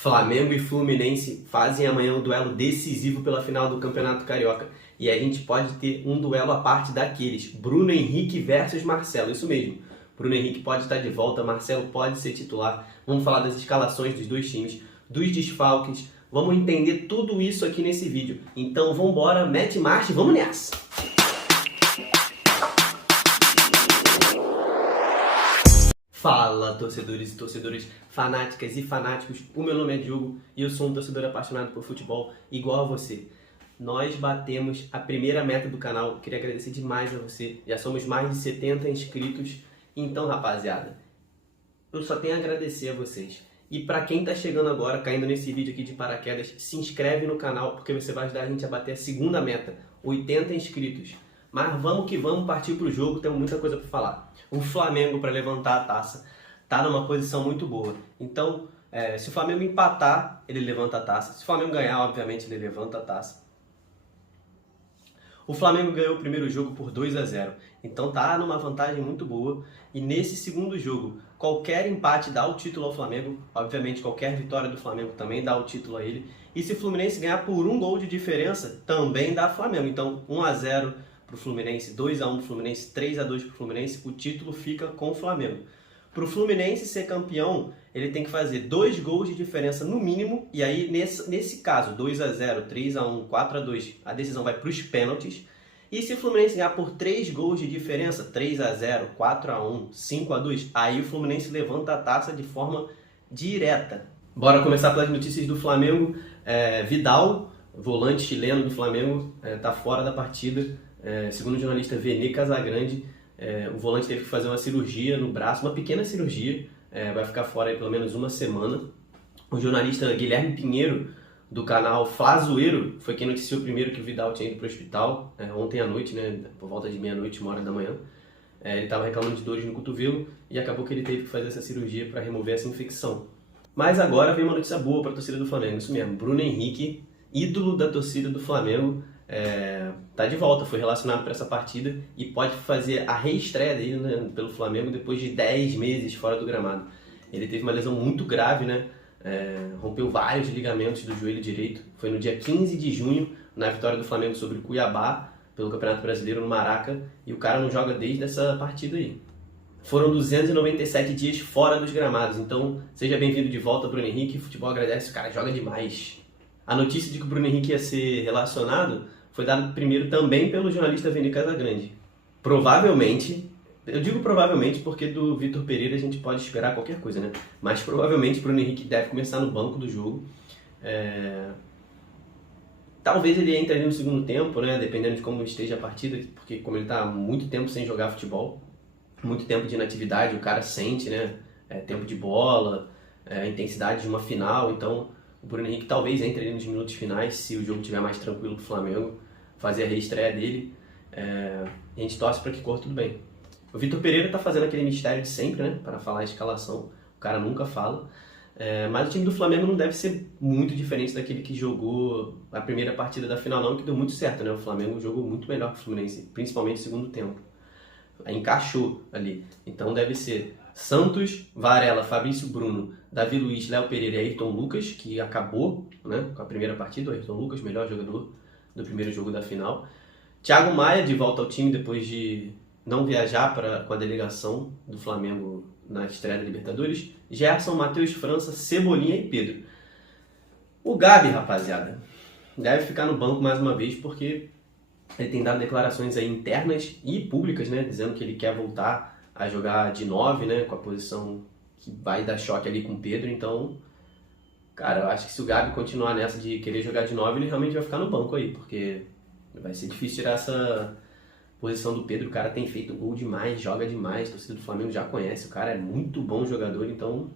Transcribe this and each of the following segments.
Flamengo e Fluminense fazem amanhã um duelo decisivo pela final do Campeonato Carioca. E a gente pode ter um duelo à parte daqueles. Bruno Henrique versus Marcelo, isso mesmo. Bruno Henrique pode estar de volta, Marcelo pode ser titular. Vamos falar das escalações dos dois times, dos desfalques. Vamos entender tudo isso aqui nesse vídeo. Então vamos embora, mete marcha e vamos nessa! Fala, torcedores e torcedoras, fanáticas e fanáticos. O meu nome é Diogo e eu sou um torcedor apaixonado por futebol, igual a você. Nós batemos a primeira meta do canal, queria agradecer demais a você. Já somos mais de 70 inscritos. Então, rapaziada, eu só tenho a agradecer a vocês. E para quem tá chegando agora, caindo nesse vídeo aqui de paraquedas, se inscreve no canal, porque você vai ajudar a gente a bater a segunda meta, 80 inscritos. Mas vamos que vamos partir pro jogo, temos muita coisa para falar. O Flamengo, para levantar a taça, tá numa posição muito boa. Então, se o Flamengo empatar, ele levanta a taça. Se o Flamengo ganhar, obviamente, ele levanta a taça. O Flamengo ganhou o primeiro jogo por 2-0, então tá numa vantagem muito boa. E nesse segundo jogo, qualquer empate dá o título ao Flamengo. Obviamente, qualquer vitória do Flamengo também dá o título a ele. E se o Fluminense ganhar por um gol de diferença, também dá Flamengo. Então, 1-0 para o Fluminense, 2-1 para o Fluminense, 3-2 para o Fluminense, o título fica com o Flamengo. Para o Fluminense ser campeão, ele tem que fazer 2 gols de diferença no mínimo, e aí nesse caso, 2-0, 3-1, 4-2, a decisão vai para os pênaltis. E se o Fluminense ganhar por 3 gols de diferença, 3-0, 4-1, 5-2, aí o Fluminense levanta a taça de forma direta. Bora começar pelas notícias do Flamengo. Vidal, volante chileno do Flamengo, está fora da partida. Segundo o jornalista Vene Casagrande, o volante teve que fazer uma cirurgia no braço, uma pequena cirurgia, vai ficar fora aí pelo menos uma semana. O jornalista Guilherme Pinheiro, do canal Flazoeiro, foi quem noticiou primeiro que o Vidal tinha ido para o hospital, ontem à noite, por volta de meia-noite, 1h da manhã. Ele estava reclamando de dores no cotovelo e acabou que ele teve que fazer essa cirurgia para remover essa infecção. Mas agora vem uma notícia boa para a torcida do Flamengo, isso mesmo, Bruno Henrique, ídolo da torcida do Flamengo, tá de volta, foi relacionado para essa partida e pode fazer a reestreia dele, pelo Flamengo depois de 10 meses fora do gramado. Ele teve uma lesão muito grave, rompeu vários ligamentos do joelho direito. Foi no dia 15 de junho, na vitória do Flamengo sobre o Cuiabá, pelo Campeonato Brasileiro no Maraca, e o cara não joga desde essa partida aí. Foram 297 dias fora dos gramados, então seja bem-vindo de volta, Bruno Henrique. O futebol agradece, o cara joga demais. A notícia de que o Bruno Henrique ia ser relacionado foi dado primeiro também pelo jornalista Vene Casagrande. Provavelmente, eu digo provavelmente porque do Vitor Pereira a gente pode esperar qualquer coisa, Mas provavelmente o Bruno Henrique deve começar no banco do jogo. Talvez ele entre ali no segundo tempo, dependendo de como esteja a partida, porque como ele está há muito tempo sem jogar futebol, muito tempo de inatividade, o cara sente, tempo de bola, a intensidade de uma final, então o Bruno Henrique talvez entre ali nos minutos finais, se o jogo estiver mais tranquilo para o Flamengo, fazer a reestreia dele. A gente torce para que corra tudo bem. O Vitor Pereira está fazendo aquele mistério de sempre, para falar a escalação, o cara nunca fala. Mas o time do Flamengo não deve ser muito diferente daquele que jogou a primeira partida da final, não, que deu muito certo, O Flamengo jogou muito melhor que o Fluminense, principalmente no segundo tempo. Encaixou ali. Então deve ser Santos, Varela, Fabrício Bruno, Davi Luiz, Léo Pereira e Ayrton Lucas, que acabou com a primeira partida. O Ayrton Lucas, melhor jogador do primeiro jogo da final. Thiago Maia de volta ao time depois de não viajar com a delegação do Flamengo na estreia da Libertadores. Gerson, Matheus França, Cebolinha e Pedro. O Gabi, rapaziada, deve ficar no banco mais uma vez porque ele tem dado declarações aí internas e públicas, dizendo que ele quer voltar a jogar de 9, com a posição que vai dar choque ali com o Pedro. Então, cara, eu acho que se o Gabi continuar nessa de querer jogar de 9, ele realmente vai ficar no banco aí, porque vai ser difícil tirar essa posição do Pedro. O cara tem feito gol demais, joga demais, a torcida do Flamengo já conhece, o cara é muito bom jogador, então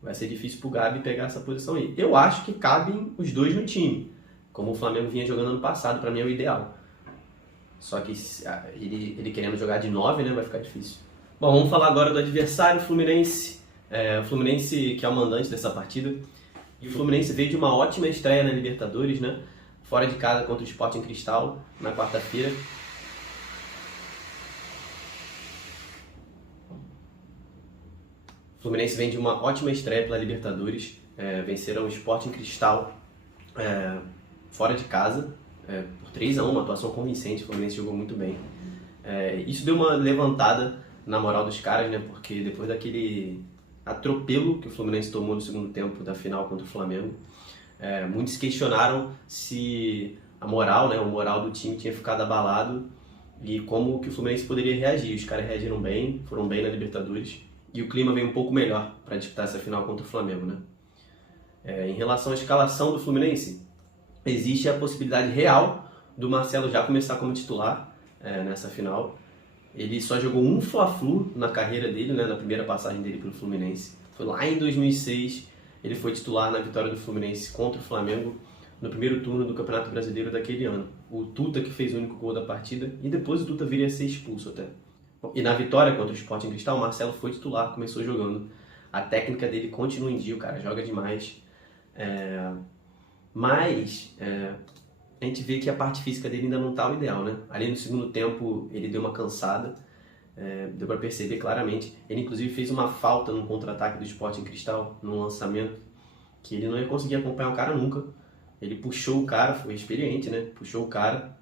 vai ser difícil pro Gabi pegar essa posição aí. Eu acho que cabem os dois no time, como o Flamengo vinha jogando ano passado, pra mim é o ideal. Só que ele querendo jogar de 9, vai ficar difícil. Bom, vamos falar agora do adversário, o Fluminense. O Fluminense que é o mandante dessa partida. E o Fluminense veio de uma ótima estreia na Libertadores, fora de casa contra o Sporting Cristal, na quarta-feira. O Fluminense vem de uma ótima estreia pela Libertadores. venceram o Sporting Cristal fora de casa, por 3-1, uma atuação convincente, o Fluminense jogou muito bem. Isso deu uma levantada na moral dos caras, né? Porque depois daquele atropelo que o Fluminense tomou no segundo tempo da final contra o Flamengo, muitos questionaram se a moral, né, o moral do time tinha ficado abalado e como que o Fluminense poderia reagir. Os caras reagiram bem, foram bem na Libertadores e o clima veio um pouco melhor para disputar essa final contra o Flamengo, né? Em relação à escalação do Fluminense, existe a possibilidade real do Marcelo já começar como titular nessa final. Ele só jogou um Fla-Flu na carreira dele, né, na primeira passagem dele pelo Fluminense. Foi lá em 2006, ele foi titular na vitória do Fluminense contra o Flamengo no primeiro turno do Campeonato Brasileiro daquele ano. O Tuta que fez o único gol da partida e depois o Tuta viria a ser expulso até. E na vitória contra o Sporting Cristal, o Marcelo foi titular, começou jogando. A técnica dele continua em dia, o cara joga demais. Mas a gente vê que a parte física dele ainda não está o ideal, né? Ali no segundo tempo ele deu uma cansada, deu para perceber claramente. Ele inclusive fez uma falta num contra-ataque do Sporting Cristal, num lançamento, que ele não ia conseguir acompanhar o cara nunca. Ele puxou o cara, foi experiente, né? Puxou o cara,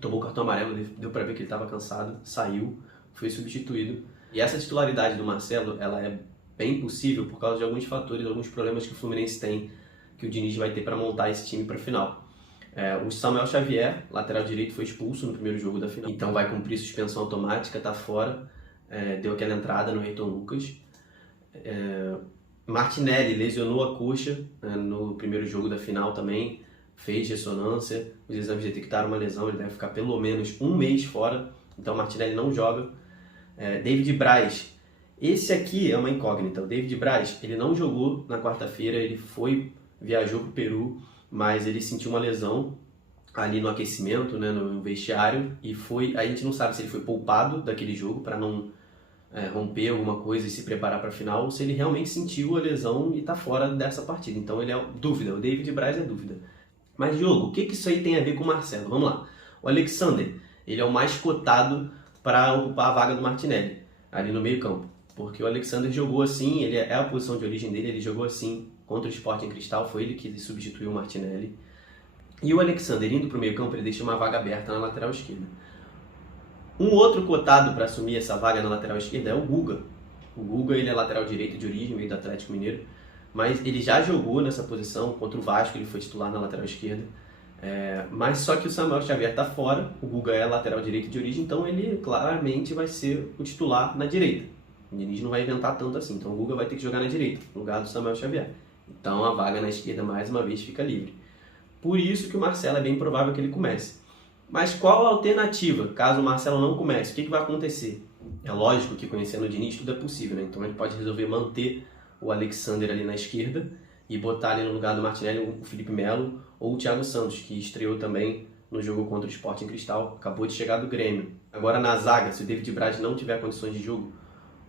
tomou o cartão amarelo, deu para ver que ele estava cansado, saiu, foi substituído. E essa titularidade do Marcelo, ela é bem possível por causa de alguns fatores, alguns problemas que o Fluminense tem, que o Diniz vai ter para montar esse time para a final. O Samuel Xavier, lateral direito, foi expulso no primeiro jogo da final, então vai cumprir suspensão automática, tá fora, deu aquela entrada no Ayrton Lucas. Martinelli lesionou a coxa no primeiro jogo da final também, fez ressonância, os exames detectaram uma lesão, ele deve ficar pelo menos um mês fora, então Martinelli não joga. David Braz, esse aqui é uma incógnita. O David Braz, ele não jogou na quarta-feira, ele viajou para o Peru, mas ele sentiu uma lesão ali no aquecimento, né, no vestiário, e a gente não sabe se ele foi poupado daquele jogo para não romper alguma coisa e se preparar para a final, ou se ele realmente sentiu a lesão e está fora dessa partida. Então ele é dúvida, o David Braz é dúvida. Mas Diogo, o que isso aí tem a ver com o Marcelo? Vamos lá. O Alexander, ele é o mais cotado para ocupar a vaga do Martinelli, ali no meio campo. Porque o Alexander jogou assim, ele é a posição de origem dele, ele jogou assim contra o Sporting Cristal, foi ele que substituiu o Martinelli. E o Alexander indo para o meio campo, ele deixa uma vaga aberta na lateral esquerda. Um outro cotado para assumir essa vaga na lateral esquerda é o Guga. O Guga, ele é lateral direito de origem, veio do Atlético Mineiro, mas ele já jogou nessa posição contra o Vasco, ele foi titular na lateral esquerda. Mas só que o Samuel Xavier está fora, o Guga é lateral direito de origem, então ele claramente vai ser o titular na direita. O Diniz não vai inventar tanto assim, então o Guga vai ter que jogar na direita, no lugar do Samuel Xavier. Então a vaga na esquerda mais uma vez fica livre. Por isso que o Marcelo é bem provável que ele comece. Mas qual a alternativa caso o Marcelo não comece? O que vai acontecer? É lógico que conhecendo o Diniz tudo é possível, né? Então ele pode resolver manter o Alexander ali na esquerda e botar ali no lugar do Martinelli o Felipe Melo ou o Thiago Santos, que estreou também no jogo contra o Sporting Cristal, acabou de chegar do Grêmio. Agora na zaga, se o David Braz não tiver condições de jogo,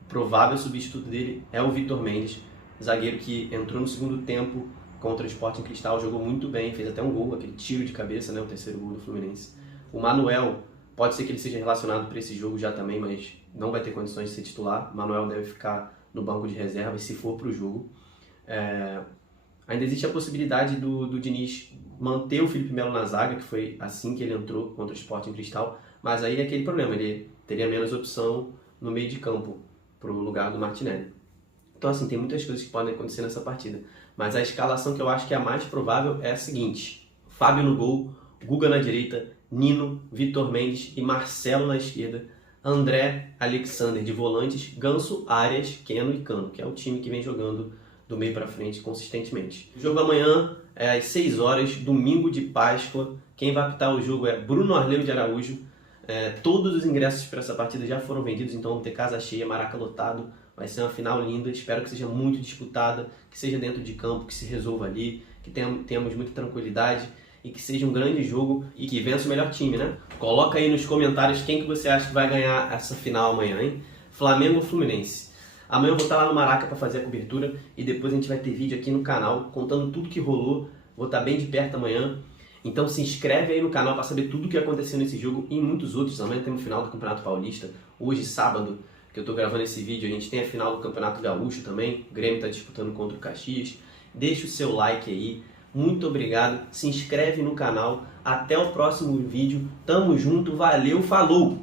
o provável substituto dele é o Vitor Mendes, zagueiro que entrou no segundo tempo contra o Sporting Cristal, jogou muito bem, fez até um gol, aquele tiro de cabeça, né, o terceiro gol do Fluminense. O Manuel, pode ser que ele seja relacionado para esse jogo já também, mas não vai ter condições de ser titular. O Manuel deve ficar no banco de reserva, se for para o jogo. Ainda existe a possibilidade do Diniz manter o Felipe Melo na zaga, que foi assim que ele entrou contra o Sporting Cristal, mas aí é aquele problema, ele teria menos opção no meio de campo para o lugar do Martinelli. Então assim, tem muitas coisas que podem acontecer nessa partida, mas a escalação que eu acho que é a mais provável é a seguinte: Fábio no gol, Guga na direita, Nino, Vitor Mendes e Marcelo na esquerda, André, Alexander de volantes, Ganso, Arias, Keno e Cano, que é o time que vem jogando do meio para frente consistentemente. O jogo amanhã é às 6 horas, domingo de Páscoa. Quem vai apitar o jogo é Bruno Arleu de Araújo. Todos os ingressos para essa partida já foram vendidos, então vamos ter casa cheia, Maraca lotado. Vai ser uma final linda, espero que seja muito disputada, que seja dentro de campo, que se resolva ali, que tenhamos muita tranquilidade e que seja um grande jogo e que vença o melhor time, né? Coloca aí nos comentários quem que você acha que vai ganhar essa final amanhã, hein? Flamengo ou Fluminense? Amanhã eu vou estar lá no Maraca para fazer a cobertura e depois a gente vai ter vídeo aqui no canal contando tudo que rolou. Vou estar bem de perto amanhã. Então se inscreve aí no canal para saber tudo o que aconteceu nesse jogo e muitos outros. Amanhã temos o final do Campeonato Paulista. Hoje, sábado, que eu estou gravando esse vídeo, a gente tem a final do Campeonato Gaúcho também. O Grêmio está disputando contra o Caxias. deixa o seu like aí. Muito obrigado, se inscreve no canal. Até o próximo vídeo. Tamo junto, valeu, falou!